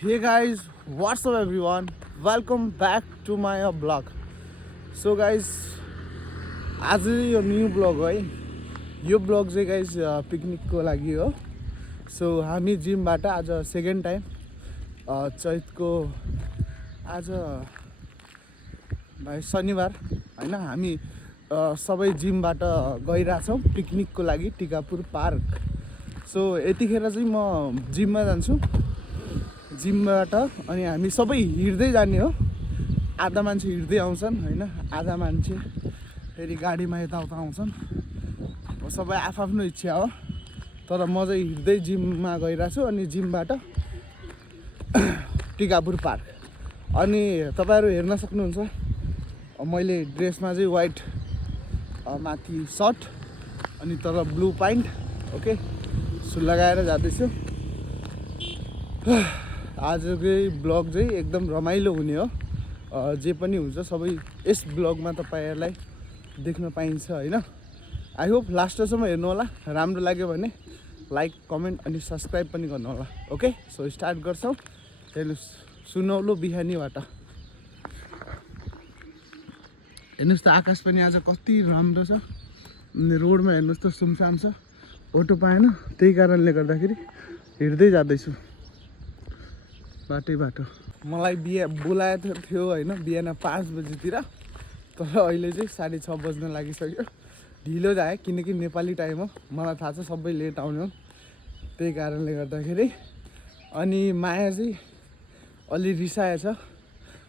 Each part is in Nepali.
Hey guys, what's up everyone? Welcome back to my vlog. So guys, आज यो न्यू ब्लग है. यो ब्लग चाहिँ गाइज पिकनिकको लागि हो. सो हामी जिमबाट आज सेकेन्ड टाइम चैतको आज भाइ शनिबार हैन हामी सबै जिमबाट गइरहेछौँ पिकनिकको लागि टिकापुर पार्क. सो यतिखेर चाहिँ म जिममा जान्छु. जिमबाट अनि हामी सबै हिँड्दै जाने हो. आधा मान्छे हिँड्दै आउँछन् हैन, आधा मान्छे फेरि गाडीमा यताउता आउँछन्. सबै आफ्नो इच्छा हो. तर म चाहिँ हिँड्दै जिममा गइरहेको छु अनि जिमबाट टिकापुर पार्क. अनि तपाईहरु हेर्न सक्नुहुन्छ मैले ड्रेसमा चाहिँ व्हाइट माथि सर्ट अनि तल ब्लू प्यान्ट ओके सु लगाएर जाँदैछु. आजकै ब्लग चाहिँ एकदम रमाइलो हुने हो. जे पनि हुन्छ सबै यस ब्लगमा तपाईहरुलाई देख्न पाइन्छ हैन. आई होप लास्टसम्म हेर्नु होला. राम्रो लाग्यो भने लाइक कमेन्ट अनि सब्स्क्राइब पनि गर्नु होला. ओके सो स्टार्ट गर्छौं. हेर्नुस् सुनौलो बिहानीबाट. हेर्नुस् त आकाश पनि आज कति राम्रो छ. अनि रोडमा हेर्नुस् त सुनसान छ. अटो पाएन त्यही कारणले गर्दाखेरि हिँड्दै जाँदैछु बाटो. मलाई बोलाएको थियो हैन बिहान 5 बजेतिर. तर अहिले चाहिँ 6:30 बज्न लागिसक्यो. ढिलो जाए किनकि नेपाली टाइम हो. मलाई थाहा छ सबै लेट आउने हो. त्यही कारणले गर्दाखेरि अनि माया चाहिँ अलि रिसाएछ.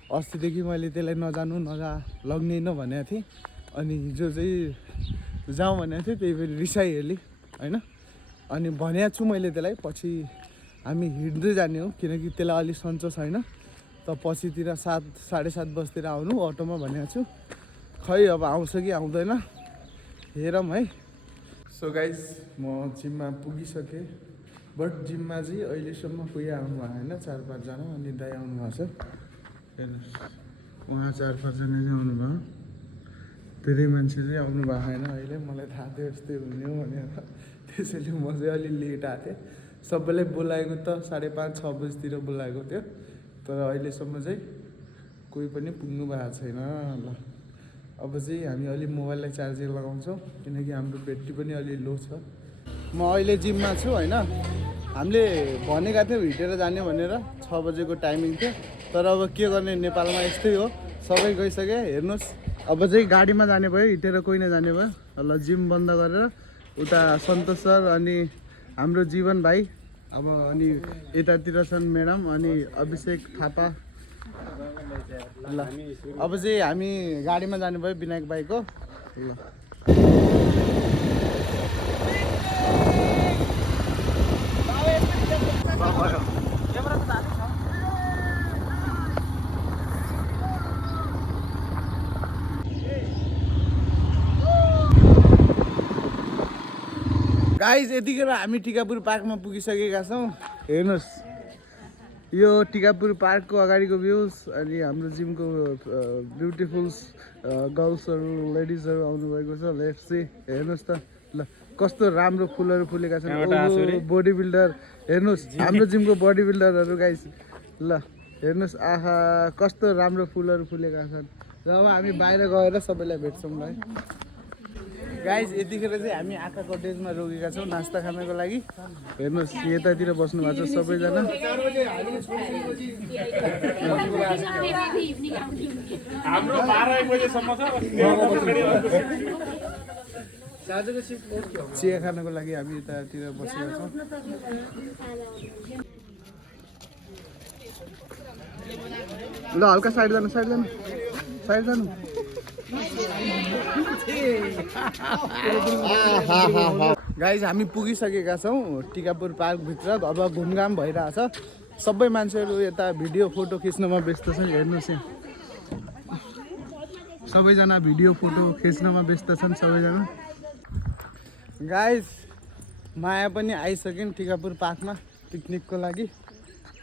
अस्तिदेखि मैले त्यसलाई नजानु लग्दैन भनेको थिएँ. अनि हिजो चाहिँ जाउँ भनेको थिएँ त्यही भएर रिसाइहाली हैन. अनि भनेको छु मैले त्यसलाई पछि हामी हिँड्दै जाने हो किनकि त्यसलाई अलि सन्चो छैन. त पछितिर 7:30 बजेतिर आउनु अटोमा भनेको छु. खै अब आउँछ कि आउँदैन हेरौँ है. सो गाइज म जिममा पुगिसकेँ. बट जिममा चाहिँ अहिलेसम्म कोही आउनु भएन. 4-5 जना अनि दाइ आउनु भएको छ. हेर्नुहोस् उहाँ 4-5 जना चाहिँ आउनुभयो. धेरै मान्छे चाहिँ आउनु भएको छैन अहिले. मलाई थाहा थियो यस्तै हुने हो भनेर त्यसैले म चाहिँ अलि लेट आएको थिएँ. सबैलाई बोलाएको त 5:30-6 बजीतिर बोलाएको थियो. तर अहिलेसम्म चाहिँ कोही पनि पुग्नु भएको छैन. ल अब चाहिँ हामी अलि मोबाइललाई चार्जिङ लगाउँछौँ किनकि हाम्रो ब्याट्री पनि अलि लो छ. म अहिले जिममा छु हैन. हामीले भनेका थियौँ हिँडेर जाने भनेर 6 बजेको टाइमिङ थियो. तर अब के गर्ने नेपालमा यस्तै हो. सबै गइसके. हेर्नुहोस् अब चाहिँ गाडीमा जाने भयो हिँडेर कोही नजाने भयो. ल जिम बन्द गरेर उता सन्तोष सर अनि हाम्रो जीवन भाइ अब अनि यतातिर छन् म्याडम अनि अभिषेक थापा. ल अब चाहिँ हामी गाडीमा जाने भयो विनायक भाइको. ल गाइज यतिखेर हामी टिकापुर पार्कमा पुगिसकेका छौँ. हेर्नुहोस् यो टिकापुर पार्कको अगाडिको भ्यूज अनि हाम्रो जिमको ब्युटिफुल्स गर्ल्सहरू लेडिजहरू आउनुभएको छ. Let's see. हेर्नुहोस् त ल कस्तो राम्रो फुलहरू फुलेका छन्. बडी बिल्डर हेर्नुहोस् हाम्रो जिमको बडी बिल्डरहरू गाइज. ल हेर्नुहोस् आहा कस्तो राम्रो फुलहरू फुलेका छन्. र अब हामी बाहिर गएर सबैलाई भेट्छौँ है गाइज. यतिखेर चाहिँ हामी आँखा कटेजमा रोकेका छौँ नास्ता खानको लागि. हेर्नुहोस् यतातिर बस्नु भएको छ सबैजना. चिया खानको लागि हामी यतातिर बसेका छौँ. ल हल्का साइड जानु. गाइज हामी पुगिसकेका छौँ टिकापुर पार्कभित्र. अब घुमघाम भइरहेछ. सबै मान्छेहरू यता भिडियो फोटो खिच्नमा व्यस्त छन्. हेर्नुहोस् सबैजना भिडियो फोटो खिच्नमा व्यस्त छन् सबैजना. गाइज माया पनि आइसकिन् टिकापुर पार्कमा पिकनिकको लागि.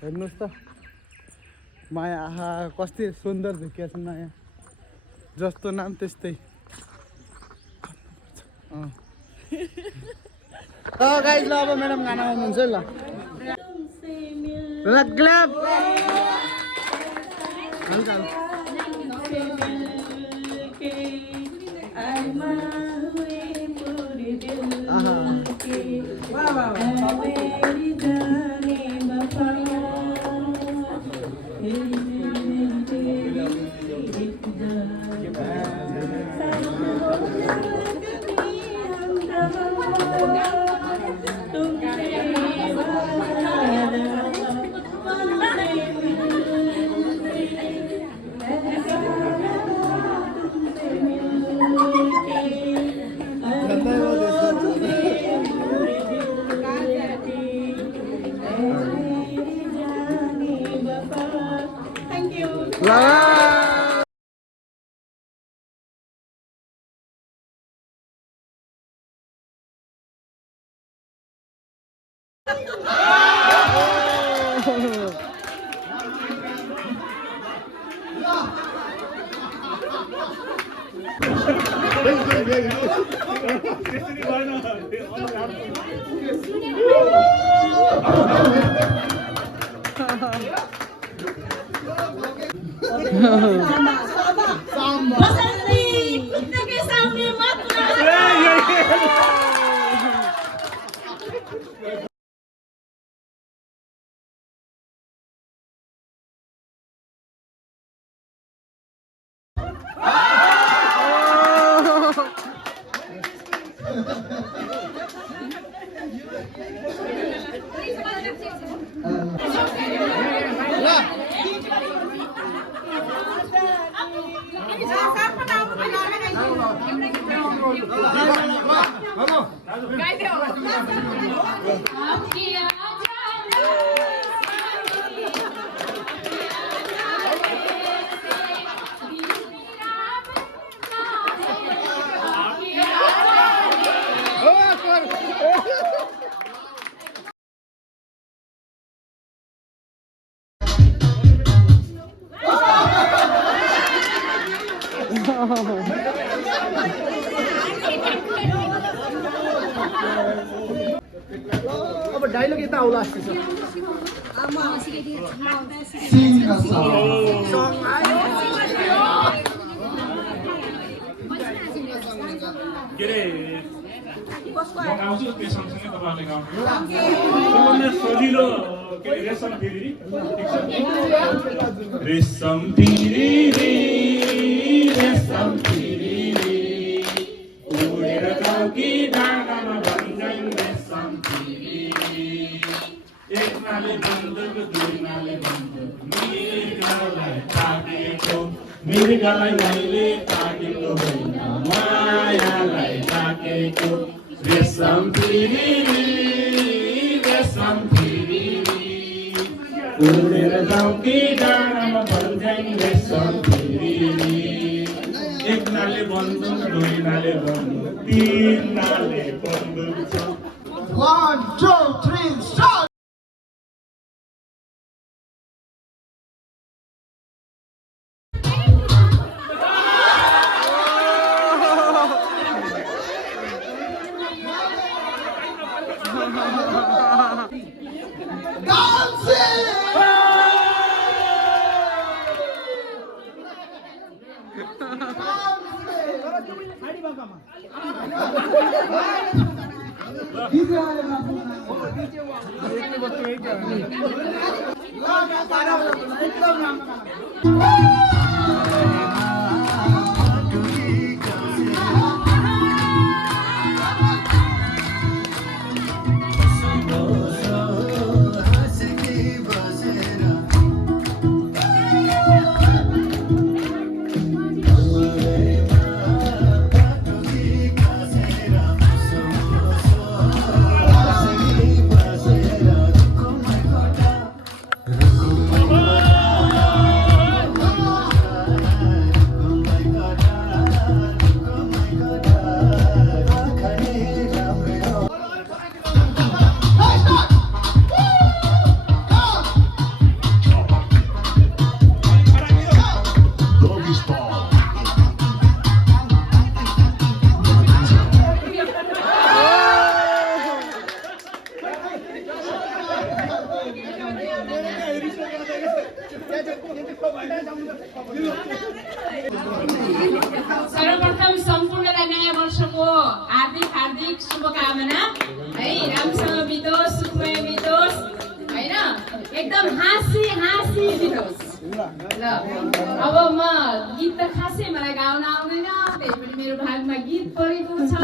हेर्नुहोस् त माया आहा कति सुन्दर देखिया छन्. माया जस्तो नाम त्यस्तै. गाइज ल अब म्याडम गाना गाउनुहुन्छ ल. क्ल्याप अब डायलग यता आउला जस्तो छ के अरे म गाउँछु त्यो सँगसँगै तपाईँहरूले गाउनु सजिलो के अरे रेशम फेरि रेशम फेरि रेशम फेरि उडेर जाऊ कि डाँडामा भन्छन् रेशम फेरि एक नाले बन्दुक दुई नाले बन्दुक मृगलाई ताकेको मृगलाई मैले ताकेको होइन मायालाई ताकेको रेशम फेरि रेशम फेरि उडेर जाऊ कि डाँडामा भन्छन् रेशम फेरि एक नाले बन्दुक दुई नाले बन्दुक तीन नाले बन्दुक छ 1 2 3 start सर्वप्रथम सम्पूर्णलाई नयाँ वर्षको हार्दिक हार्दिक शुभकामना है। राम्रोसँग बितोस्, सुखमय बितोस् होइन, एकदम हाँसी हाँसी बितोस्। ल अब म गीत त खासै मलाई गाउन आउँदैन, त्यही पनि मेरो भागमा गीत परेको छ।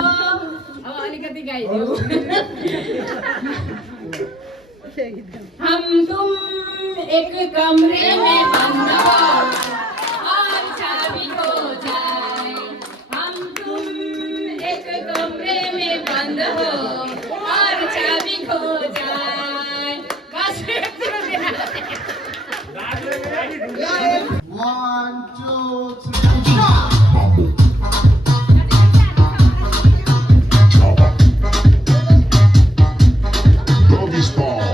अब अलिकति गाइदेऊ। हम तुम एक कमरे में बंद हो और चाबी खो जाए, हम तुम एक कमरे में बंद हो और चाबी खो जाए। बस 1, 2, 3, start! Doggy style.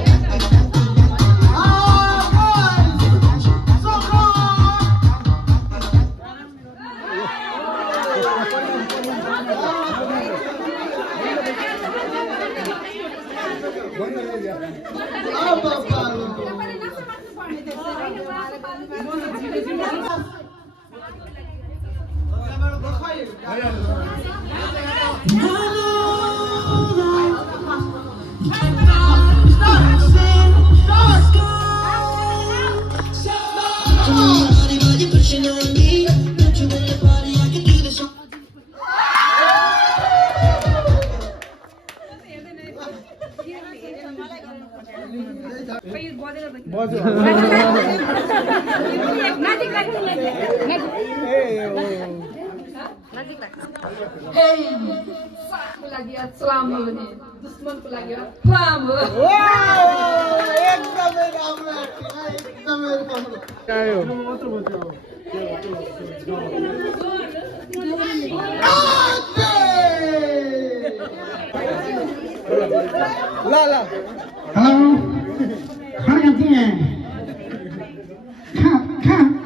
साथको लागि सलाम हो भने दुश्मनको लागि सलाम हो। एकदमै राम्रो एकदमै ल ल हेलो खड्का थिएँ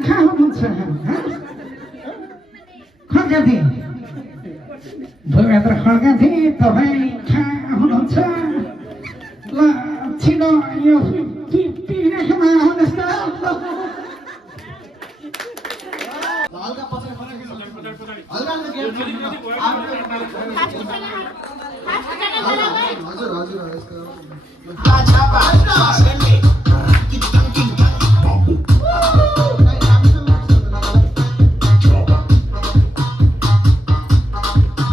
कहाँ हुनुहुन्छ खड्का थिएँ भोलिभित्र खड्का थिएँ तपाईँ कहाँ हुनुहुन्छ ल छिटो यो पिनेकोमा आउनुहोस् त हल्का पछाडि हल्का हजुर हजुर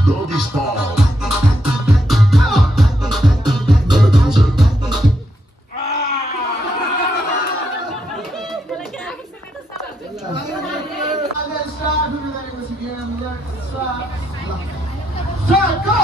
Doggy style. Start, go!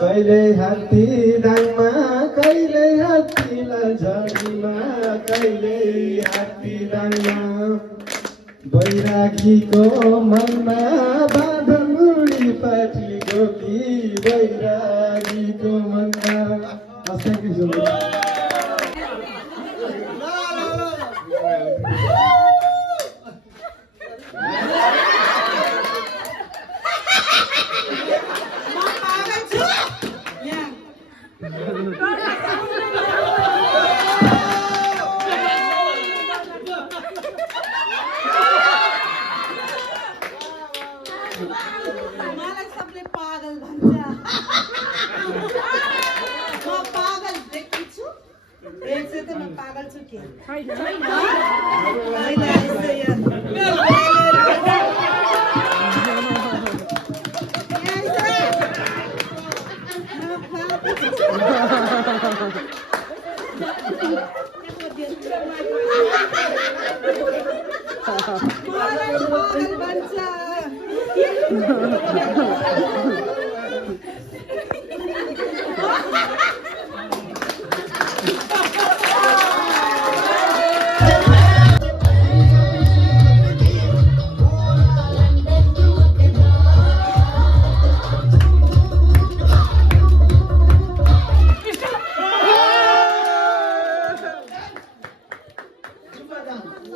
कहिले हात्ती दाङमा कहिले हात्तीलाई झडीमा कहिले हात्ती दाङमा बैरागीको मनमा बाँधन बुढी पाठीको कि बैरागीको मनमा मलाई सबले पागल भन्छ म पागल देखिछु यसै त म पागल छु के हैन पागल बन्छ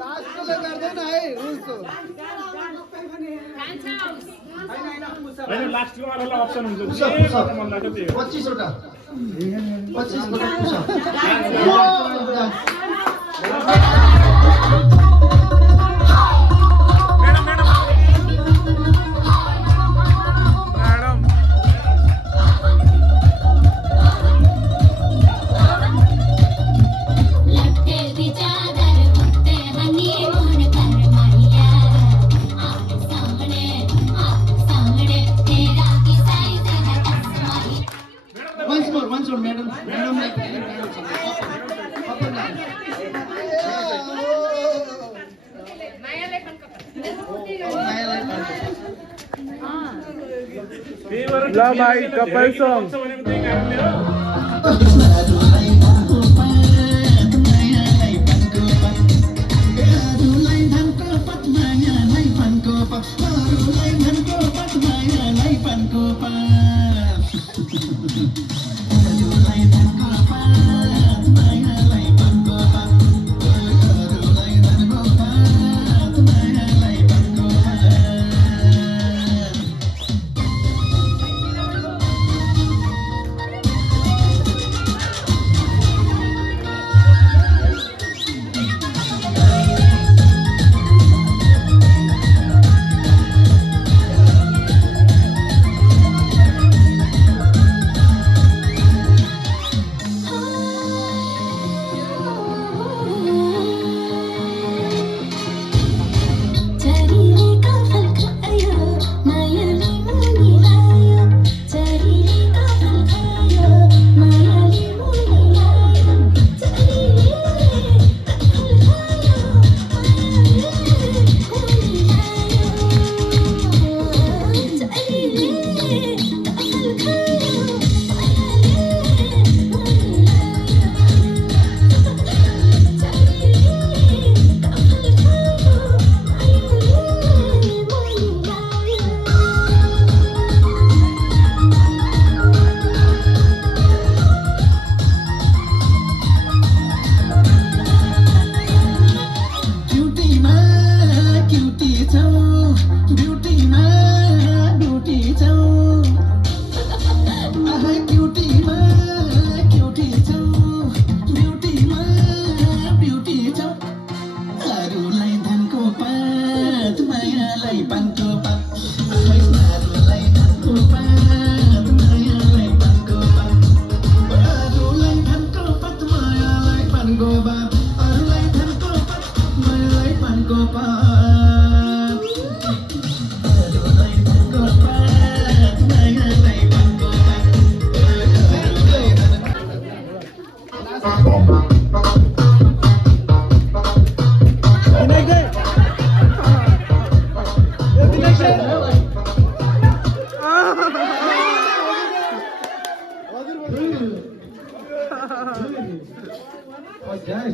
लास्टले गर्दैन है उसको होइन लास्टको वालालाई अप्सन हुन्छ पुसअप, जे पुसअप। गर्न मन लाग्छ त्यही हो 25 वटा 25 वटा पुसअप म्याडम लपटे दी चादर मुझते हनीमून कर मैया आँख सामने तेरा की साइज है आसमानी once more madam त्यही भएर ल भाइ, कपाल सङ। भनेको त्यही कारणले हो चरीले का फल खाया माया लीमोनी लाया चरीले का फल खाया माया लीमोनी लाया चरीले का फल खाया चरीले का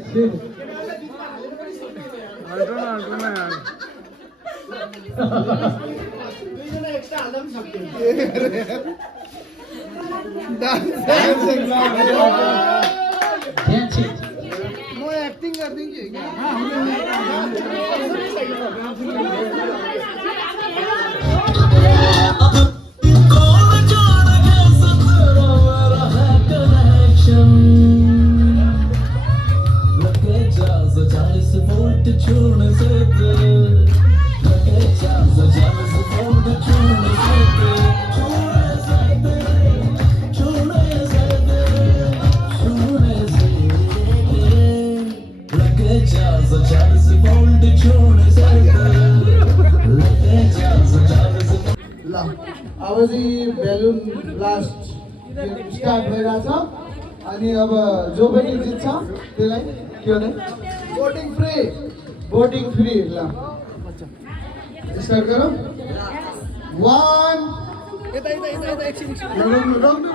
फल हटो न यार म एक्टिङ गरिदिन्छु अब चाहिँ बेलुन ब्लास्ट स्टार्ट भइरहेछ अनि अब जो पनि जित्छ त्यसलाई के भने बोटिङ फ्री ल स्टार्ट गरौँ 1 रोक्नु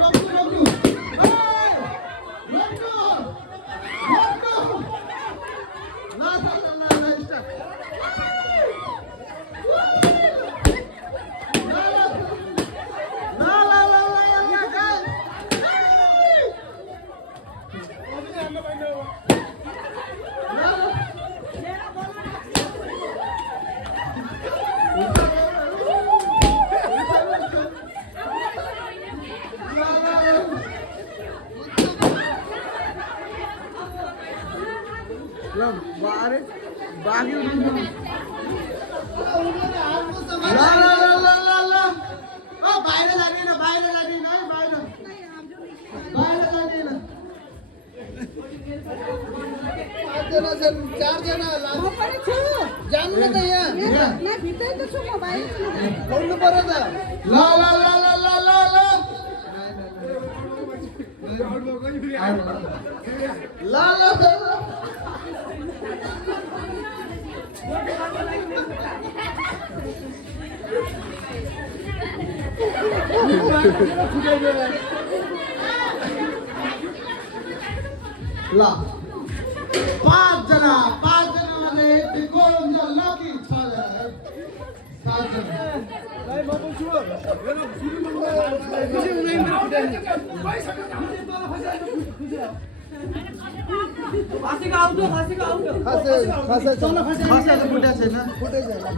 ल 5 जना मध्ये को हुन्छ लकी 6 जना 7 जना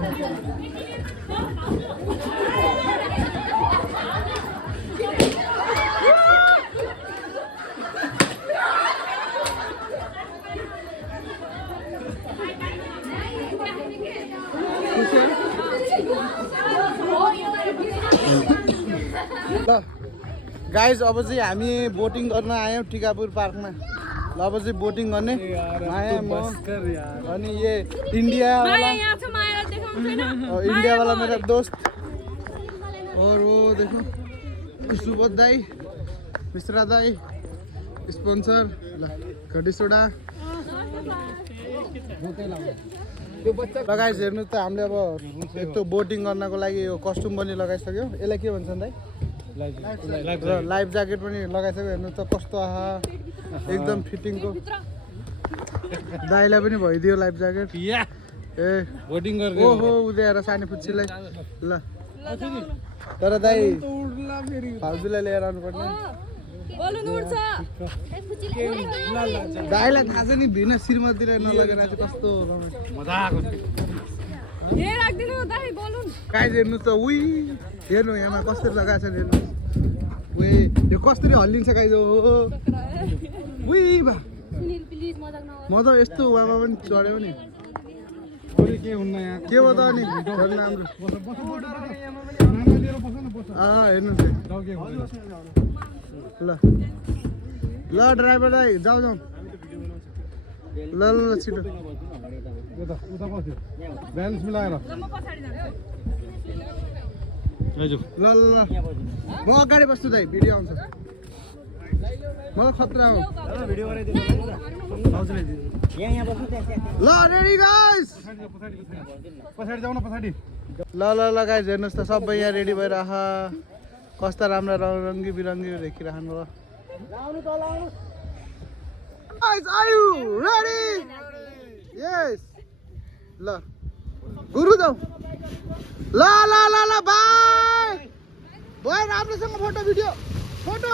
गाइज अब चाहिँ हामी बोटिङ गर्न आयौँ टिकापुर पार्कमा ल अब चाहिँ बोटिङ गर्ने माया म अनि ये इंडिया वाला मेरा दोस्त और वो देखो सुबोध दाई मिश्रा दाई स्पोन्सर ल घडी सोडा गाइज हेर्नु त हामीले अब यस्तो बोटिङ गर्नको लागि यो कस्ट्युम पनि लगाइसक्यो यसलाई के भन्छन् दाइ लाइफ ज्याकेट पनि लगाइसक्यो हेर्नु त कस्तो आहा एकदम फिटिङको दाइलाई पनि भइदियो लाइफ ज्याकेट ए बोटिङ गर्ने ओहो उद्याएर सानो पुच्चीलाई ल तर दाइ भाउजूलाई लिएर आउनु पर्ने दाइलाई थाहा छ नि भिन्न श्रीमतीतिर नलगेर चाहिँ कस्तो मजा आएको गाइज हेर्नु त उही हेर्नु यहाँमा कसरी लगाएको छ हेर्नु उही यो कसरी हल्लिन्छ गाइज हो उही भा म त यस्तो वामा पनि चढ्यो नि के हुन्न यहाँ के हो त अनि हेर्नु ल ल ड्राइभर दाइ जाऊ ल ल छिटो ब्यालेन्स मिलाएर ल ल म अगाडि बस्छु दाइ भिडियो आउँछ मलाई खतरा हो ल रेडी गाइस पछाडि जाऊ न पछाडि ल ल ल गाइस हेर्नुहोस् त सबै यहाँ रेडी भएर आहा कस्ता राम्रा रङ्गी बिरङ्गी देखिरहनु भयो गाइस आर यु रेडी यस ल गुरु जाऊ ल ल ल ल बाई बाई राम्रोसँग फोटो भिडियो फोटो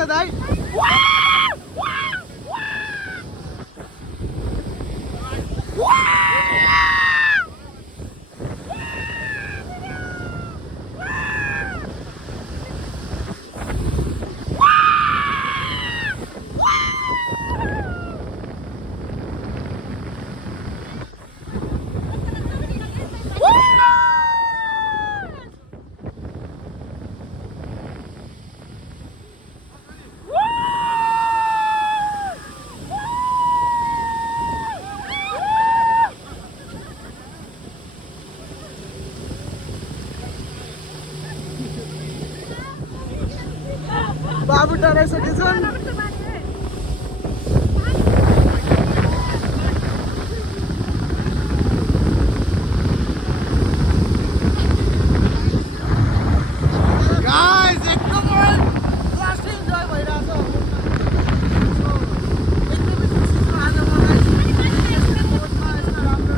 छैन दाइ बाबु डराइसकेछन् गाइस एकदम लास्ट इन्जोय भइरहेछ एकदमै खुसी छु आज मलाई बोटमा यस्तो राम्रो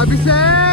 अभिषेक